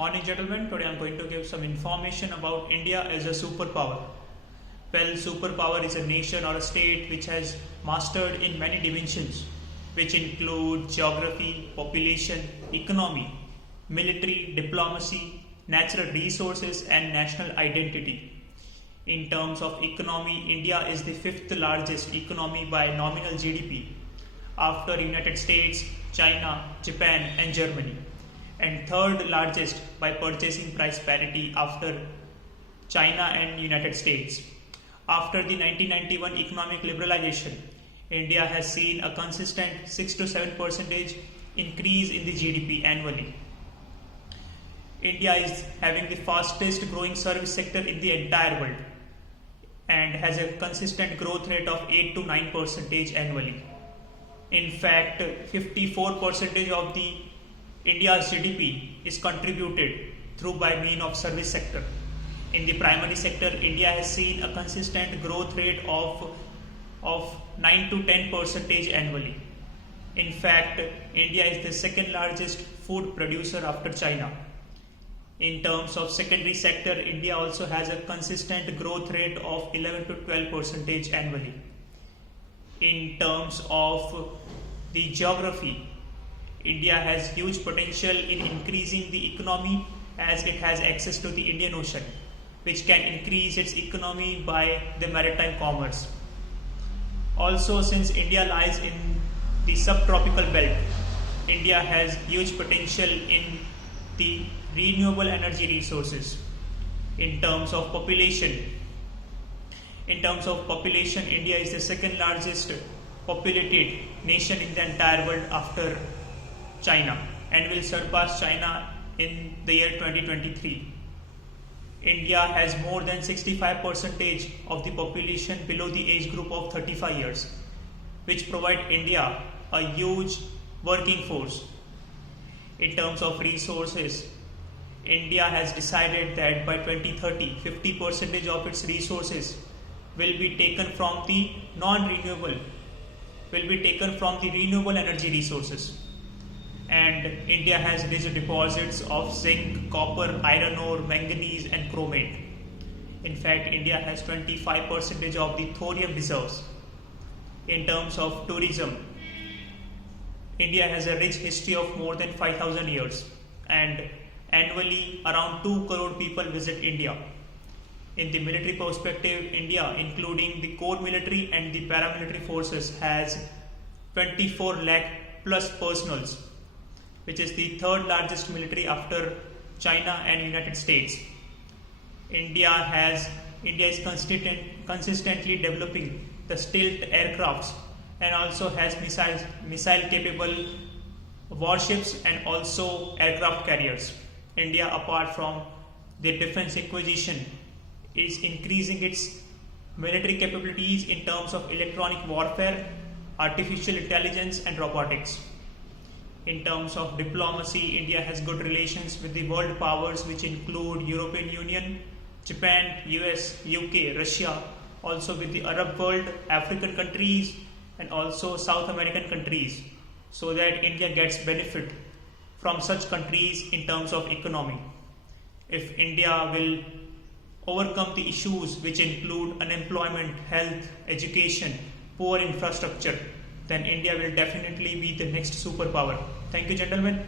Morning gentlemen, today I am going to give some information about India as a superpower. Well, superpower is a nation or a state which has mastered in many dimensions, which include geography, population, economy, military, diplomacy, natural resources and national identity. In terms of economy, India is the fifth largest economy by nominal GDP after United States, China, Japan and Germany, and third largest by purchasing price parity after China and United States. After the 1991 economic liberalization, India has seen a consistent 6 to 7% increase in the GDP annually. India is having the fastest growing service sector in the entire world and has a consistent growth rate of 8 to 9% annually. In fact, 54% of the India's GDP is contributed through by mean of service sector. In the primary sector, India has seen a consistent growth rate of 9 to 10% annually. In fact, India is the second largest food producer after China. In terms of secondary sector, India also has a consistent growth rate of 11 to 12% annually. In terms of the geography, India has huge potential in increasing the economy as it has access to the Indian Ocean, which can increase its economy by the maritime commerce. Also, since India lies in the subtropical belt, India has huge potential in the renewable energy resources. In terms of population, India is the second largest populated nation in the entire world after China and will surpass China in the year 2023. India has more than 65% of the population below the age group of 35 years, which provide India a huge working force. In terms of resources, India has decided that by 2030, 50% of its resources will be taken from the renewable energy resources. And India has rich deposits of zinc, copper, iron ore, manganese and chromate. In fact, India has 25% of the thorium reserves. In terms of tourism, India has a rich history of more than 5,000 years and annually around 2 crore people visit India. In the military perspective, India, including the core military and the paramilitary forces, has 24 lakh plus personals, which is the third largest military after China and United States. India is consistently developing the stealth aircrafts and also has missile capable warships and also aircraft carriers. India, apart from the defense acquisition, is increasing its military capabilities in terms of electronic warfare, artificial intelligence and robotics. In terms of diplomacy, India has good relations with the world powers which include European Union, Japan, US, UK, Russia, also with the Arab world, African countries and also South American countries, so that India gets benefit from such countries in terms of economy. If India will overcome the issues which include unemployment, health, education, poor infrastructure, then India will definitely be the next superpower. Thank you, gentlemen.